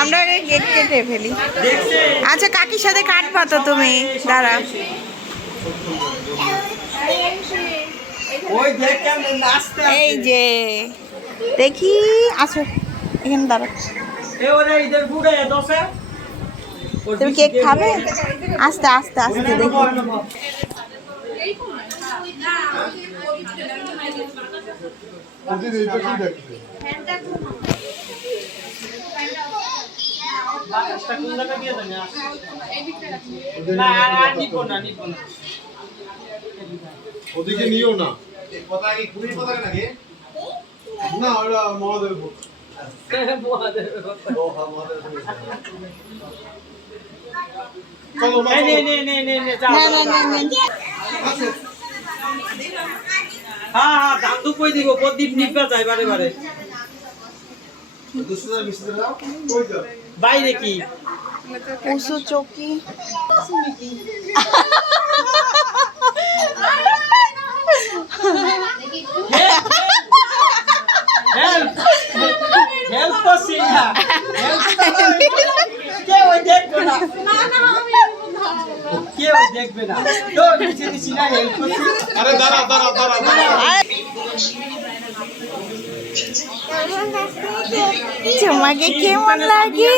আমরা কেক কেটে ফেলি। আচ্ছা কাকির সাথে কাটবা তো তুমি, দাঁড়া। এই যে দেখি আসো এখানে দাঁড়া। তুমি কেক খাবে? আস্তে আস্তে আস্তে দেখি। ওদিকে নিও না, না ওটা মহাদেব চলো হ্যাঁ দাদু কই দিব প্রদীপ নিবা যাই বারে বারে বাইরে কি পশু চকি হেল্প করছি না কেউ দেখবে না কেউ দেখবে না তো নিচে দিছি না হেল্প করছি। আরে দাঁড়া দাঁড়া দাঁড়া তোমাকে কেমন লাগে?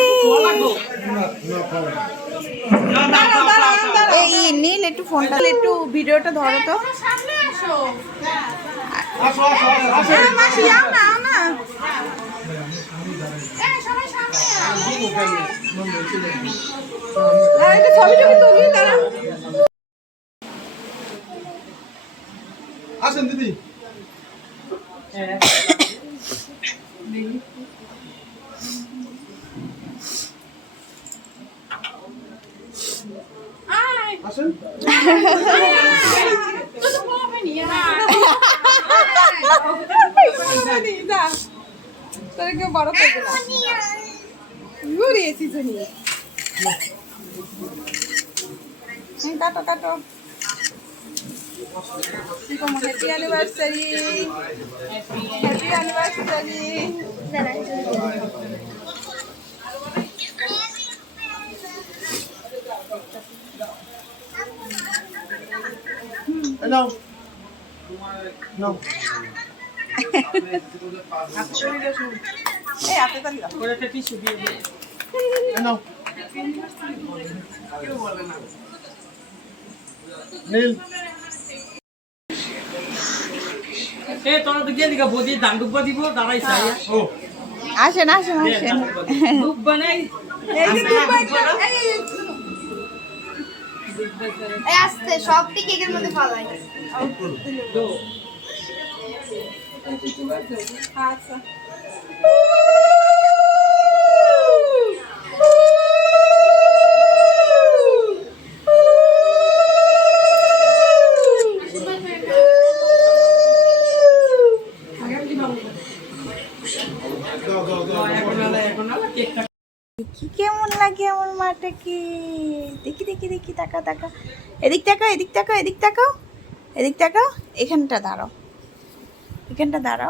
এই নীল একটু ফোনটা একটু ভিডিওটা ধরো তো। আসেন দিদি। আসেন বড় কাটো কাটো। Happy anniversary, happy anniversary. নাও নাও এই হাতে তালি দাও। করে একটা টিস্যু দিয়ে দে নাও নীল এ তোরা তো গেলি গা বদি দান ডুববা দিব দাঁড়াই চাই ও আসেন আসেন আসেন। ডুববা নাই আস্তে সবটি কেকের মধ্যে ফালাই তো আচ্ছা দাও দাও দাও এখন কেকটা দেখি কেমন লাগে আমার মাটাকে। দেখি দেখি দেখি তাকা তাকা, এদিক তাকাও এদিক তাকাও এদিক তাকাও এদিক তাকাও। এখানটা দাঁড়াও, এখানটা দাঁড়াও।